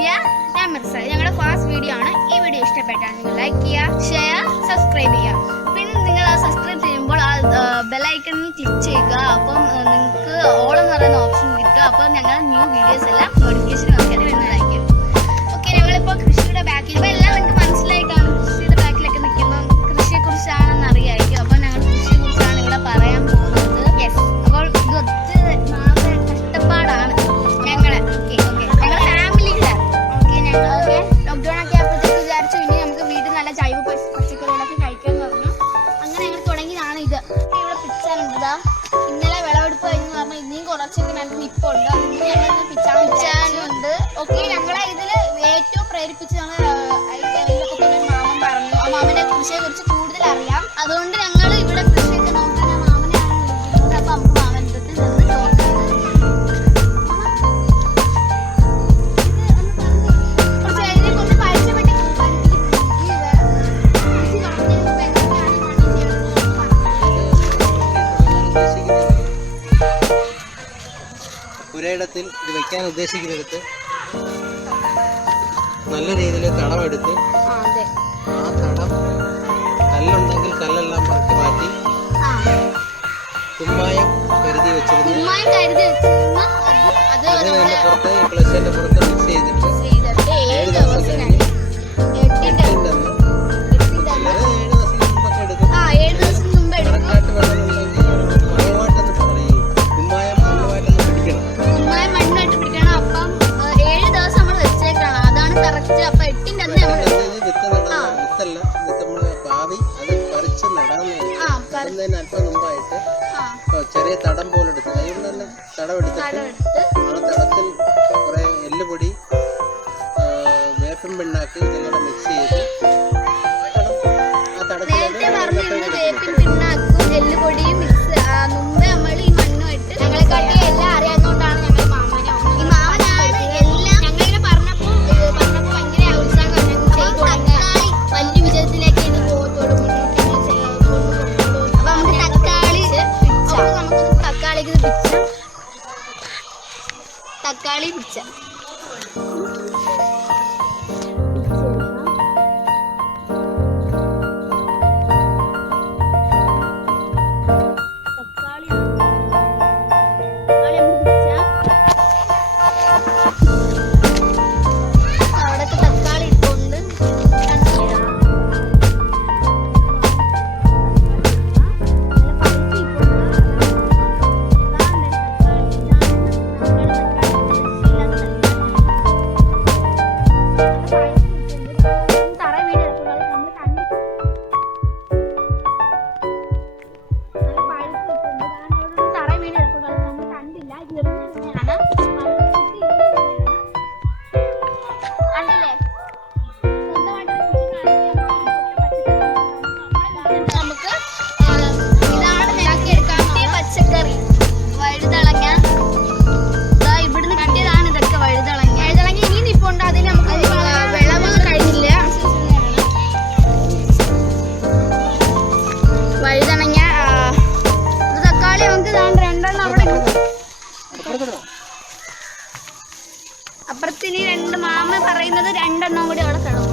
സഫിയ, ഞാൻ മിർസ. ഞങ്ങളുടെ fast video ആണ്. ഈ വീഡിയോ ഇഷ്ടപ്പെട്ടാൽ നിങ്ങൾ ലൈക്ക് ചെയ്യുക, ഷെയർ, സബ്സ്ക്രൈബ് ചെയ്യുക. പിന്നെ നിങ്ങൾ ആ സബ്സ്ക്രൈബ് ചെയ്യുമ്പോൾ ആ ബെല്ലൈക്കണിൽ ക്ലിക്ക് ചെയ്യുക. അപ്പം നിങ്ങൾക്ക് ഓൾ എന്ന് പറയുന്ന ഓപ്ഷൻ കിട്ടും. അപ്പോൾ ഞങ്ങളുടെ ന്യൂ വീഡിയോസ് എല്ലാം നോട്ടിഫിക്കേഷൻ നമുക്ക് വരുന്നതായിരിക്കും. ഓക്കെ, ഞങ്ങളിപ്പോൾ കൃഷിയുടെ ബാക്കിൽ, ഇപ്പോൾ എല്ലാം നിങ്ങൾക്ക് മനസ്സിലായിട്ടാണ് കൃഷിയുടെ ബാക്കിലൊക്കെ നിൽക്കുന്നത്. കൃഷിയെക്കുറിച്ചാണെന്ന് അറിയായിരിക്കും. അപ്പോൾ ഞങ്ങൾ കൃഷിയെക്കുറിച്ചാണ് ഇവിടെ പറയാൻ പോകുന്നത്. യെസ്, അപ്പോൾ ഇത് ഒത്തിരി കഷ്ടപ്പാടാണ് ഞങ്ങളെ. ഞങ്ങളുടെ ഫാമിലിയുടെ ലോക്ക്ഡൗൺ ഒക്കെ ആയപ്പോഴത്തേക്ക് വിചാരിച്ചു ഇനി നമുക്ക് വീട്ടിൽ നല്ല ജൈവ പച്ചക്കറികളൊക്കെ കഴിക്കാമെന്ന് പറഞ്ഞു. അങ്ങനെ ഞങ്ങൾ തുടങ്ങിയതാണ് ഇത്. ഇവിടെ പിച്ചാനുണ്ട്. ഇന്നലെ വിളവെടുപ്പ് കഴിഞ്ഞ് പറഞ്ഞാൽ ഇനിയും കുറച്ചൊക്കെ ഞങ്ങൾക്ക് നിപ്പുണ്ട്. ഞങ്ങൾ പിച്ചാനുണ്ട്. ഓക്കെ, ഞങ്ങളെ ഇതിൽ ഏറ്റവും പ്രേരിപ്പിച്ചതാണ് മാമൻ പറഞ്ഞു. ആ മാമനെ കൃഷിയെ കുറിച്ച് കൂടുതൽ അറിയാം. അതുകൊണ്ട് ഞങ്ങൾ ഇവിടെ കൃഷിയൊക്കെ നോക്കാൻ മാമനെയാണ് വിളിക്കുന്നത്. അപ്പൊ നമുക്ക് മാമൻ്റെ അടുത്ത് ചെന്ന് ചോദിക്കുന്നത്. പുരയിടത്തിൽ ഇത് വെക്കാൻ ഉദ്ദേശിക്കുന്നിടത്ത് നല്ല രീതിയിൽ തടമെടുത്ത് ആ തടം കല്ലുണ്ടെങ്കിൽ കല്ലെല്ലാം പറക്കി മാറ്റി കുമ്മായം കരുതി വെച്ചിരുന്നു. അത് തന്നെ പുറത്ത് ക്ലച്ചിന്റെ പുറത്ത് മിക്സ് ചെയ്തിട്ട് 7 ദിവസം കഴിഞ്ഞ് 8 ദിവസം മുമ്പൊക്കെ എടുക്കും. കറക്റ്റായിട്ട് വെള്ളമുണ്ടെങ്കിൽ മണ്ണുമായിട്ടൊന്ന് പറയും. കുമ്മായം മണ്ണുമായിട്ടൊന്ന് പിടിക്കണം. അപ്പം 7 ദിവസം നമ്മൾ വെച്ചേക്കാണ്. അതാണ് കറക്റ്റ്. അപ്പൊ 8ന്റെ അന്ന് വിത്തല്ല, നമ്മള് ഭാവി അത് പറിച്ച് നടാൻ അല്പം മുമ്പായിട്ട് ചെറിയ തടം പോലെ എടുത്ത് കൈകൊണ്ട് തന്നെ തടം എടുത്തിട്ട് ആ തടത്തിൽ കുറെ എല്ലുപൊടി, വേപ്പൻ പിണ്ണാക്ക് ഇതെല്ലാം മിക്സ് ചെയ്ത് ആ തടത്തിൽ എല്ലുപൊടിയും മിക്സ് മുമ്പേ നമ്മൾ ഈ മണ്ണുമായിട്ട് ഞങ്ങളെക്കാട്ടി എല്ലാം അറിയാവുന്നതുകൊണ്ടാണ് ഞങ്ങൾ മാമനെ ഈ മാമനാണ് എല്ലാം ഞങ്ങളിങ്ങനെ പറഞ്ഞപ്പോൾ ഭയങ്കര ഉത്സാഹം വലിയ വിജയത്തിലേക്ക് ഇത് പോകത്തോളൂ. അപ്പൊ നമുക്ക് തക്കാളി പിച്ച അപ്പുറത്തിന് 2 മാമ പറയുന്നത് 2 എണ്ണം കൂടി അവിടെ കിടക്കും.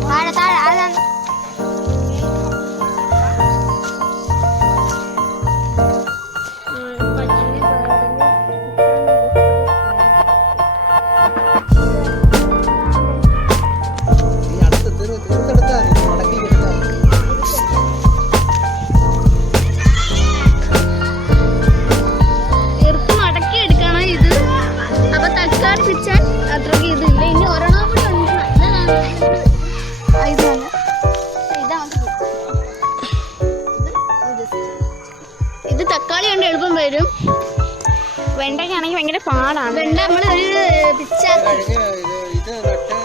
അത്രയ്ക്ക് ഇതില്ല. ഇനി ഒരെണ്ണം കൂടി ഉണ്ട്. ഇത് തക്കാളി കൊണ്ട് എളുപ്പം വരും. വെണ്ടയ്ക്കാണെങ്കിൽ ഭയങ്കര പാടാണ്. വെണ്ട നമ്മൾ ഒരു പിച്ച ഇത് നട്ട്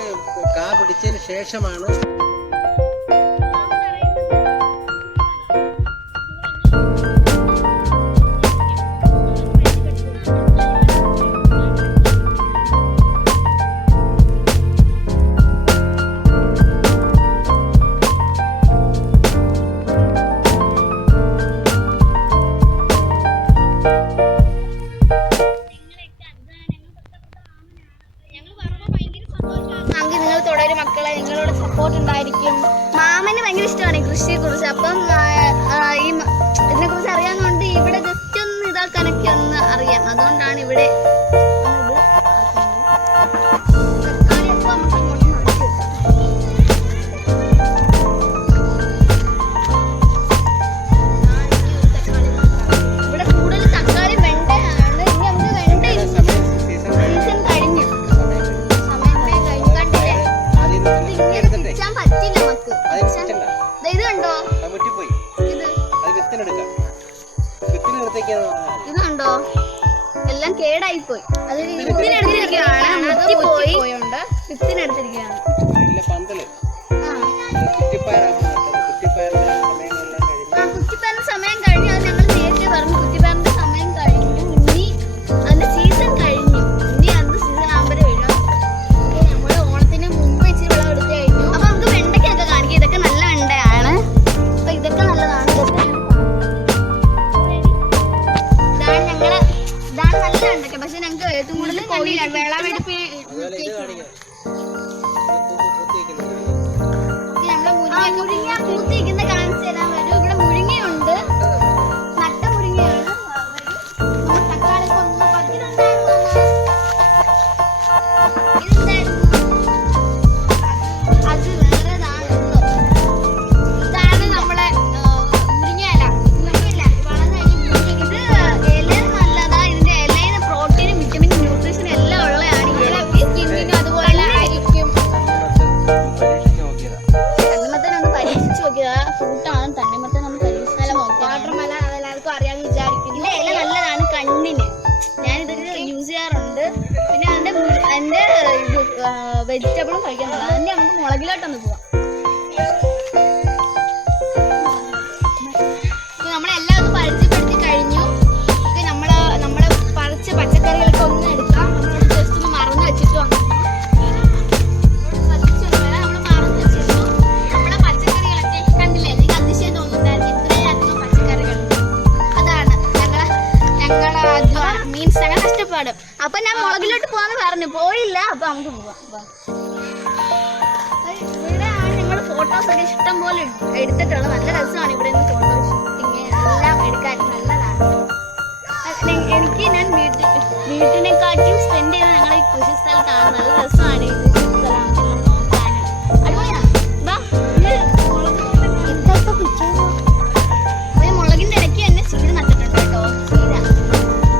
കാ പിടിച്ചതിന് ശേഷമാണ് നല്ലൊരു മക്കളെ, നിങ്ങളോട് സപ്പോർട്ട് ഉണ്ടായിരിക്കും. മാമന് ഭയങ്കര ഇഷ്ടമാണ് ഈ കൃഷിയെ കുറിച്ച്. അപ്പം ഈ ഇതിനെ കുറിച്ച് അറിയാവുന്നതുകൊണ്ട് ഇവിടെ ജസ്റ്റ് ഒന്ന് ഇതാക്കാനൊക്കെ ഒന്ന് അറിയാം. അതുകൊണ്ടാണ് ഇവിടെ ഇതുണ്ടോ എല്ലാം കേടായിപ്പോയി. അത് വിത്തിനെടുത്തിരിക്കുകയാണ്, മുറ്റിപ്പോയോണ്ട് വിത്തിനെടുത്തിരിക്കുകയാണ്. കുറ്റിപ്പയറിന്റെ സമയം കഴിഞ്ഞു. അത് ഞങ്ങൾ നേരത്തെ പറഞ്ഞു കുറ്റിപ്പയറിന്റെ സമയം കഴിഞ്ഞു. ഇനി അതിന്റെ സീസൺ കഴിഞ്ഞു. ഇനി അത് സീസൺ ആകുമ്പോഴേ വീഴാം. നമ്മള് ഓണത്തിന് മുമ്പ് ഇച്ചിരി വിളവ് എടുത്തു കഴിഞ്ഞു. അപ്പൊ നമുക്ക് വെണ്ടയ്ക്കൊക്കെ കാണിക്കാം. ഇതൊക്കെ നല്ല വെണ്ടയാണ്. അപ്പൊ ഇതൊക്കെ നല്ലതാണ്. ഇതാണ് നല്ല വെണ്ടയ്ക്ക. പക്ഷെ ഞങ്ങൾക്ക് ഏറ്റവും കൂടുതൽ വിളവെടുപ്പ് മുരിങ്ങ പൂത്തിരിക്കുന്ന കാണിച്ചു തരാൻ വരും. ഇവിടെ മുരിങ്ങയുണ്ട്, നട്ട മുരിങ്ങയാണ്. തക്കാളിക്ക് ഒന്ന് പത്തിലുണ്ടായിരുന്നു. അത് വേറെതാണ്. ഇതാണ് നമ്മളെ മുരിങ്ങയില. മുരിങ്ങയില വളർന്നു കഴിഞ്ഞ് ഇത് ഇല നല്ലതാ. ഇതിന്റെ ഇലയിൽ പ്രോട്ടീനും വിറ്റമിനും ന്യൂട്രീഷനും എല്ലാം ഉള്ളതാണ്. സ്കിന്നിനും അതുപോലെ ആയിരിക്കും. ഫ്രൂട്ടാണ് തണ്ണിമത്തൻ. ഒന്ന് പരീക്ഷിച്ചാൽ വാട്ടർമെലൺ അതെല്ലാവർക്കും അറിയാമെന്ന് വിചാരിക്കുന്നു. ഇതിന്റെ ഇല നല്ലതാണ് കണ്ണിന്. ഞാനിതൊക്കെ യൂസ് ചെയ്യാറുണ്ട്. പിന്നെ അതിന്റെ വെജിറ്റബിളും കഴിക്കാനുള്ളത്. അതിന്റെ നമുക്ക് മുളകിലോട്ടൊന്ന് പോവാം. നമ്മളെല്ലാം ഒന്ന് പരിചയപ്പെടുത്തി കഴിഞ്ഞു. നമ്മളെ പറിച്ച പച്ചക്കറികളൊക്കെ ഒന്ന് എടുക്കാം. നമ്മളോട് ജസ്റ്റ് ഒന്ന് മറന്നു വെച്ചിട്ട് വന്നു. അപ്പൊ ഞാൻ മുളകിലോട്ട് പോവാന്ന് പറഞ്ഞു, പോയില്ല. അപ്പൊ നമുക്ക് പോവാം. ഇവിടെയാണ് ഞങ്ങൾ ഫോട്ടോസ് ഒക്കെ ഇഷ്ടം പോലെ എടുത്തിട്ടുള്ളത്. നല്ല രസമാണ് ഇവിടെ നിന്ന് ഫോട്ടോ ഷൂട്ടിങ് എല്ലാം എടുക്കാൻ നല്ലതാണ്. എനിക്ക് ഞാൻ വീട്ടിനെക്കാട്ടും സ്പെൻഡ് ചെയ്യുന്നത് ഞങ്ങൾ ഈ കൃഷി സ്ഥലത്താണ്. നല്ല രസമാണ് ഈ കൃഷി സ്ഥലം നോക്കാൻ. അടിപൊളിയാണ്. മുളകിന്റെ ഇടയ്ക്ക് തന്നെ ചീര നട്ടിട്ടുണ്ട് കേട്ടോ.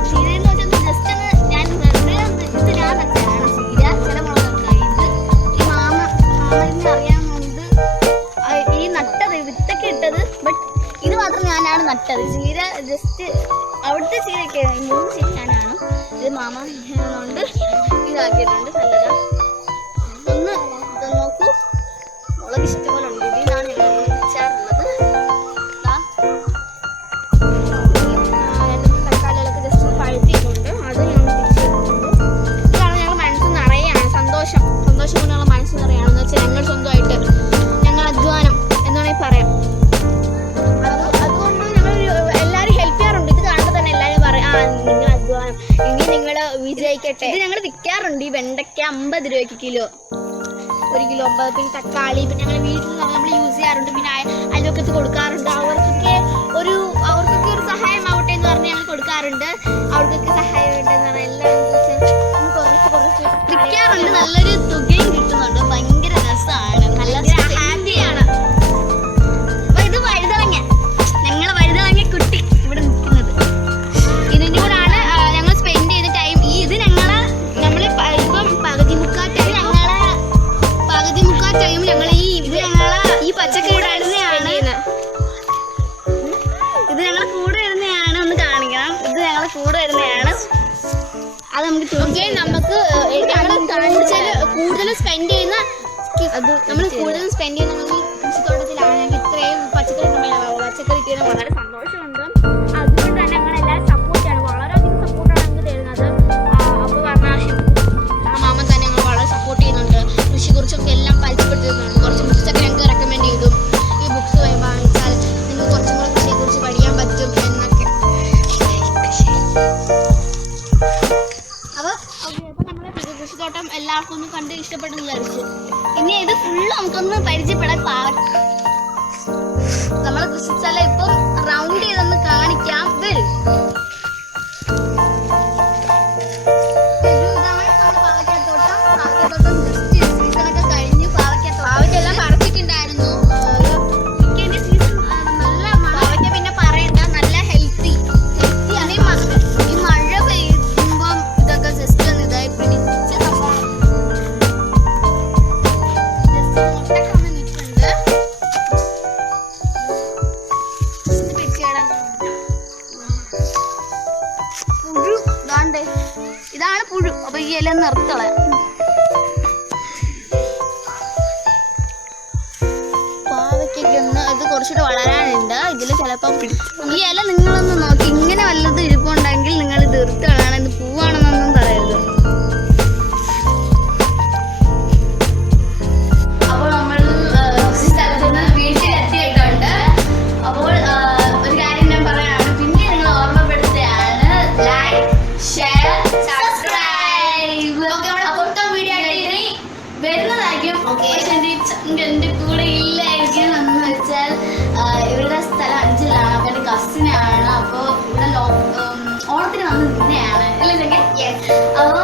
ചീരയെന്ന് വെച്ചാൽ ജസ്റ്റ് ഞാൻ നട്ടതാണ് ചീര. ചില മുളകൊക്കെ ഇത് ഈ മാമന് അറിയാവുന്നതുകൊണ്ട് ഈ നട്ടത് വിത്തൊക്കെ ഇട്ടത്. ബട്ട് ഇത് മാത്രം ഞാനാണ് നട്ടത്. ചീര ജസ്റ്റ് അവിടുത്തെ ചീരയൊക്കെ 3 ചീര ഞാനാണ്. ഇത് മാമ കൊണ്ട് ഇതാക്കിയിട്ടുണ്ട്. നല്ലതാ. ഒന്ന് ഇത് നോക്കൂ, മുളക് ഇഷ്ടംപോലെ ഉണ്ട്. ഇതിനാണ് ഞങ്ങൾ വെച്ചാറുള്ളത്. തക്കാളികളൊക്കെ ജസ്റ്റ് പഴുത്തിയിട്ടുണ്ട്. അത് ഞങ്ങൾ തിരിച്ചിട്ടുണ്ട്. ഇതാണ് ഞങ്ങൾ മനസ്സ് നിറയാണ്. സന്തോഷം കൊണ്ടുള്ള മനസ്സ് നിറയാണെന്ന് വെച്ചാൽ ഞങ്ങൾ സ്വന്തമായിട്ട് ഞങ്ങൾ അധ്വാനം എന്നാണെങ്കിൽ പറയാം. അതുകൊണ്ട് ഞങ്ങൾ എല്ലാവരും ഹെൽപ്പ് ചെയ്യാറുണ്ട്. ഇത് കാണുമ്പോൾ തന്നെ എല്ലാവരും പറയും നിങ്ങൾ അധ്വാനം ഇനി നിങ്ങൾ വിജയിക്കട്ടെ. ഇത് ഞങ്ങൾ വിൽക്കാറുണ്ട്. ഈ വെണ്ടയ്ക്ക 50 രൂപയ്ക്ക് കിലോ, 1 കിലോ 50. പിന്നെ തക്കാളി പിന്നെ ഞങ്ങൾ വീട്ടിൽ നമ്മൾ യൂസ് ചെയ്യാറുണ്ട്. പിന്നെ അയൽവക്കത്ത് കൊടുക്കാറുണ്ട്. അവർക്കൊക്കെ ഒരു സഹായമാവട്ടെ എന്ന് പറഞ്ഞ് ഞങ്ങൾ കൊടുക്കാറുണ്ട്. അവർക്കൊക്കെ സഹായം വേണ്ടെന്ന് പറഞ്ഞാൽ എല്ലാവരും കുറച്ച് വിൽക്കാറുണ്ട്. നല്ലൊരു തുകയും കിട്ടുന്നുണ്ട്. ഭയങ്കര രസമാണ്, നല്ല ഹാപ്പിയാണ്. അപ്പൊ ഇത് വഴുതളങ്ങ, ഞങ്ങളെ വഴുതളങ്ങ കുട്ടി ഇവിടെ നിൽക്കുന്നത്. ഇതിൻ്റെ കൂടാണ് ഞങ്ങൾ സ്പെൻഡ് ചെയ്ത ടൈം. ഇത് നമ്മൾ ഇപ്പം പകുതി മുക്കാൽ ടൈം ഞങ്ങൾ ഈ പച്ചക്കറി ഇടുന്നതാണ്. ഇത് ഞങ്ങളെ കൂടെ ഇടുന്നതാണ്. ഒന്ന് കാണിക്കണം. ഇത് ഞങ്ങളെ കൂടെ ഇടുന്നതാണ്. അത് നമുക്ക് കൂടുതൽ സ്പെൻഡ് ചെയ്യുന്ന കൃഷിത്തോട്ടത്തിലാണ്. ഞങ്ങൾക്ക് ഇത്രയും പച്ചക്കറി കിട്ടുന്നത് വളരെ സന്തോഷമുണ്ട്. അതുകൊണ്ട് തന്നെ ഞങ്ങൾ എല്ലാവരും സപ്പോർട്ടാണ്, വളരെയധികം സപ്പോർട്ടാണ് ഞങ്ങൾക്ക് തരുന്നത്. അപ്പോൾ പറഞ്ഞാൽ മാമൻ തന്നെ ഞങ്ങൾ വളരെ സപ്പോർട്ട് ചെയ്യുന്നുണ്ട്. കൃഷിയെക്കുറിച്ചൊക്കെ എല്ലാം പരിചയപ്പെടുത്തുന്നുണ്ട്. കുറച്ച് ബുക്സൊക്കെ ഞങ്ങൾക്ക് റെക്കമെൻഡ് ചെയ്തു. ഈ ബുക്സ് വാങ്ങിച്ചാൽ നിങ്ങൾക്ക് കുറച്ചും കൂടെ കൃഷിയെക്കുറിച്ച് പഠിക്കാൻ പറ്റും എന്നൊക്കെ. അപ്പോൾ നമ്മുടെ കൃഷിത്തോട്ടം എല്ലാവർക്കും ഒന്ന് കണ്ട് ഇഷ്ടപ്പെട്ടു പരിചയപ്പെട്ടു വിചാരിച്ചു. ഇനി ഇത് ഫുള്ള് നമുക്കൊന്ന് പരിചയപ്പെടാൻ നമ്മളെ കൃഷിസ്ഥലം ഇപ്പം റൗണ്ട് ചെയ്തൊന്ന് കാണിക്കാം. വരും ഇതാണ് പുഴു. അപ്പൊ ഈ ഇല നിർത്തളെ പാവയ്ക്കൊക്കെ ഒന്ന് ഇത് കുറച്ചുകൂടെ വളരാനുണ്ട്. ഇതില് ചിലപ്പോ ഈ ഇല നിങ്ങളൊന്ന് നോക്കി ഇങ്ങനെ വല്ലത് ഇരിപ്പുണ്ടെങ്കിൽ നിങ്ങൾ ഇത് നിർത്തളാണ്. ഇത് പൂവാണെന്നൊന്നും പറയരുത്. അപ്പോൾ നമ്മൾ സ്ഥലത്തുനിന്ന് വീട്ടിലെത്തിയിട്ടുണ്ട്. അപ്പോൾ ഒരു കാര്യം ഞാൻ പറയാണ്, പിന്നെ നിങ്ങൾ ഓർമ്മപ്പെടുത്തുകയാണ്, ലൈക്ക്, ഷെയർ, സബ്സ്ക്രൈബ്. അപ്പോൾ വീഡിയോ ആയിട്ട് വരുന്നതായിരിക്കും. എന്റെ കൂടെ ഇല്ലായിരിക്കും എന്ന് വെച്ചാൽ ഇവരുടെ സ്ഥലം അഞ്ചലാണ്. അപ്പൊ എന്റെ കസിനാണ്. അപ്പോൾ ഇവിടെ ഓണത്തിന് വന്ന് നിന്നെയാണ് അല്ലേ? അപ്പോൾ